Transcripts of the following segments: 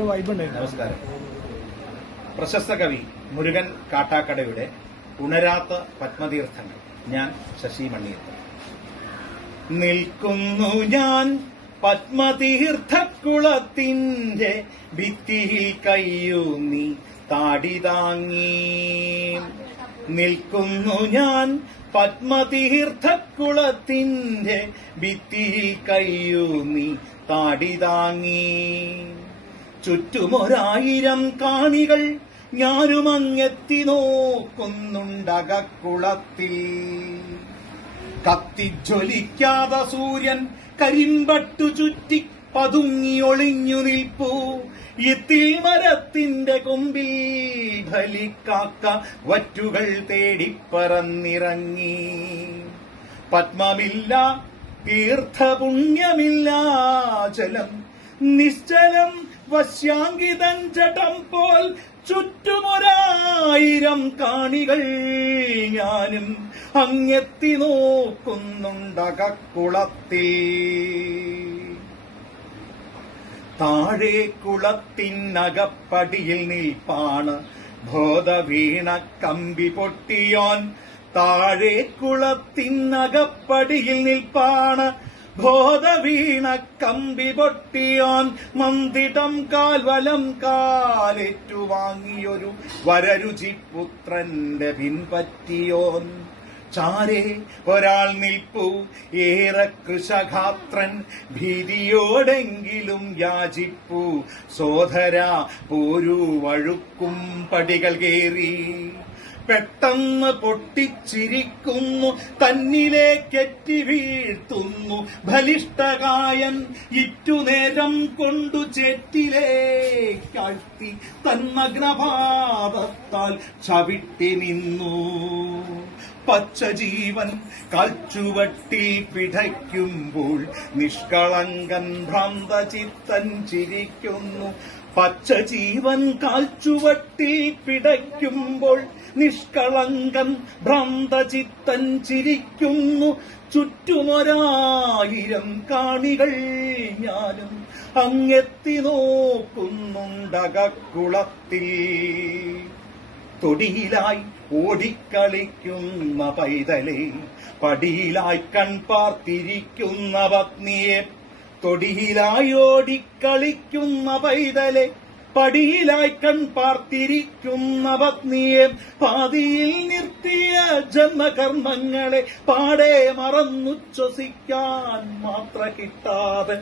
ഒരു വൈബ് ഉണ്ടായിരുന്നു. നമസ്കാരം. പ്രശസ്ത കവി മുരുകൻ കാട്ടാക്കടയുടെ ഉണരാത്ത പത്മതീർത്ഥങ്ങൾ. ഞാൻ ശശി മണ്ണിയത്ത്. നിൽക്കുന്നു ഞാൻ പത്മതീർത്ഥക്കുളത്തിന്റെ ഭിത്തിയിൽ കയ്യൂന്നി താടി താങ്ങി. നിൽക്കുന്നു ഞാൻ പത്മതീർത്ഥക്കുളത്തിന്റെ ഭിത്തിയിൽ കയ്യൂന്നി താടി താങ്ങി. ചുറ്റുമൊരായിരം കാണികൾ ഞാനുമങ്ങെത്തി നോക്കുന്നുണ്ടകക്കുളത്തിൽ. കത്തിജ്വലിക്കാത സൂര്യൻ കരിമ്പട്ടു ചുറ്റി പതുങ്ങി ഒളിഞ്ഞു നിൽപ്പൂ. ഇത്തിൽ മരത്തിന്റെ കൊമ്പിൽ ബലിക്കാക്ക വറ്റുകൾ തേടിപ്പറന്നിറങ്ങി. പത്മമില്ല തീർത്ഥപുണ്യമില്ല ജലം നിശ്ചലം വശ്യാങ്കിതൻ ജടം പോൽ ചുറ്റുമൊരായിരം കാണികൾ ഞാനും അങ്ങെത്തി നോക്കുന്നുണ്ടകക്കുളത്തിൽ. താഴെ കുളത്തിനകപ്പടിയിൽ നിൽപ്പാണ് ബോധവീണ കമ്പി പൊട്ടിയോൻ. താഴെ കുളത്തിനകപ്പടിയിൽ നിൽപ്പാണ് ബോധവീണ കമ്പി പൊട്ടിയോൻ. മന്ദിടം കാൽവലം കാലേറ്റുവാങ്ങിയൊരു വരരുചിപുത്രന്റെ പിൻപറ്റിയോൻ. ചാരേ ഒരാൾ നിൽപ്പു ഏറെ കൃശഗാത്രൻ. ഭീതിയോടെങ്കിലും യാചിപ്പു സോദര പോരു വഴുക്കും പടികൾ കേറി. പെട്ടെന്ന് പൊട്ടിച്ചിരിക്കുന്നു തന്നിലേക്കെറ്റി വീഴ്ത്തുന്നു ബലിഷ്ഠകായൻ. ഇറ്റുനേരം കൊണ്ടു ചേറ്റിലേക്കാഴ്ത്തി തന്നഗ്നപാദത്താൽ ചവിട്ടി നിന്നു. പച്ചജീവൻ കാൽച്ചുവട്ടിൽ പിടയ്ക്കുമ്പോൾ നിഷ്കളങ്കൻ ഭ്രാന്തചിത്തൻ ചിരിക്കുന്നു. പച്ചജീവൻ കാൽച്ചുവട്ടിൽ പിടയ്ക്കുമ്പോൾ നിഷ്കളങ്കൻ ഭ്രാന്തചിത്തൻ ചിരിക്കുന്നു. ചുറ്റുമൊരായിരം കാണികൾ ഞാനും അങ്ങെത്തി നോക്കുന്നുണ്ടകക്കുളത്തിൽ. തൊടിയിലായി ഓടിക്കളിക്കുന്ന പൈതലെ പടിയിലായി കൺപാർത്തിരിക്കുന്ന പത്നിയെ. തൊടിയിലായി ഓടിക്കളിക്കുന്ന പൈതലെ പടിയിലായി കൺപാർത്തിരിക്കുന്ന പത്നിയെ. പാതിയിൽ നിർത്തിയ ജന്മകർമ്മങ്ങളെ പാടെ മറന്നുച്ഛ്വസിക്കാൻ മാത്ര കിട്ടാതെ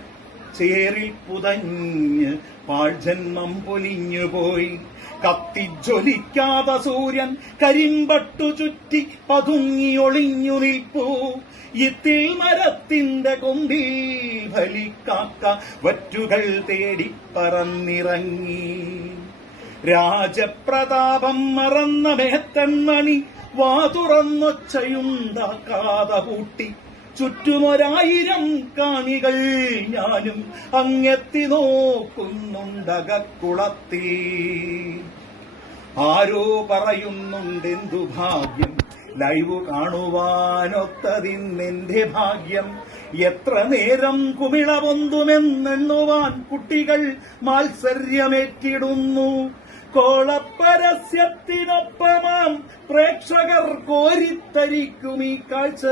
ചേറിൽ പുതഞ്ഞ് പാഴ്ജന്മം പൊലിഞ്ഞുപോയി. കത്തിജ്വലിക്കാത സൂര്യൻ കരിമ്പട്ടു ചുറ്റി പതുങ്ങി ഒളിഞ്ഞു നിൽപ്പൂ. ഇത്തിൽ മരത്തിന്റെ കൊമ്പിൽ ബലിക്കാക്ക വറ്റുകൾ തേടിപ്പറന്നിറങ്ങി. രാജപ്രതാപം മറന്ന മേത്തന്മണി വാതുറന്നൊച്ചയുണ്ടാക്കാതെ പൂട്ടി. ചുറ്റുമൊരായിരം കാണികൾ ഞാനും അങ്ങെത്തി നോക്കുന്നുണ്ടകക്കുളത്തിൽ. ആരോ പറയുന്നുണ്ടെന്തു ഭാഗ്യം ലൈവ് കാണുവാനൊത്തതിന്നെന്റെ ഭാഗ്യം. എത്ര നേരം കുമിള പൊന്തുമെന്നെണ്ണുവാൻ കുട്ടികൾ മാത്സര്യമേറ്റിടുന്നു. കോളപ്പരസ്യത്തിനൊപ്പമാം പ്രേക്ഷകർ കോരിത്തരിക്കും ഈ കാഴ്ച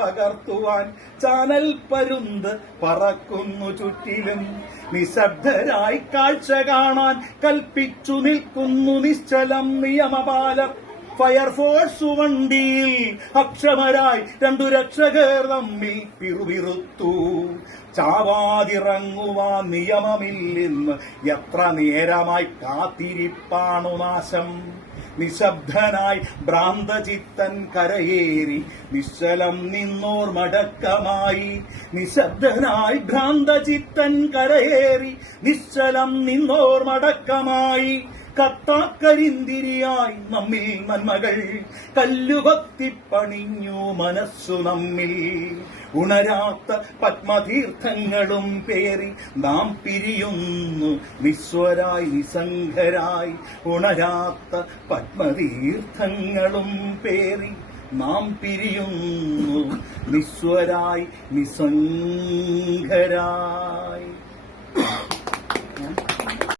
പകർത്തുവാൻ. ചാനൽ പരുന്ത് പറക്കുന്നു ചുറ്റിലും. നിശബ്ദരായി കാഴ്ച കാണാൻ കൽപ്പിച്ചു നിൽക്കുന്നു നിശ്ചലം നിയമപാലർ. ഫയർഫോഴ്സ് വണ്ടിയിൽ അക്ഷമരായി രണ്ടു രക്ഷകർ തമ്മിൽ പിറുപിറുത്തു. ചാവാതിറങ്ങുവാൻ നിയമമില്ലെന്ന് എത്ര നേരമായി കാത്തിരിപ്പാണു നാശം. നിശബ്ദനായി ഭ്രാന്തചിത്തൻ കരയേറി നിശ്ചലം നിന്നോർ മടക്കമായി. നിശബ്ദനായി ഭ്രാന്തചിത്തൻ കരയേറി നിശ്ചലം നിന്നോർ മടക്കമായി. കത്താക്കരിന്തിരിയായി നമ്മിൽ നന്മകൾ കല്ലുകൊത്തിപ്പണിഞ്ഞു മനസ്സു നമ്മിൽ. ഉണരാത്ത പത്മതീർത്ഥങ്ങളും പേറി നാം പിരിയുന്നു നിസ്വരായി നിസ്സംഗരായി. ഉണരാത്ത പത്മതീർത്ഥങ്ങളും പേറി നാം പിരിയുന്നു നിസ്വരായി നിസ്സംഗരായി.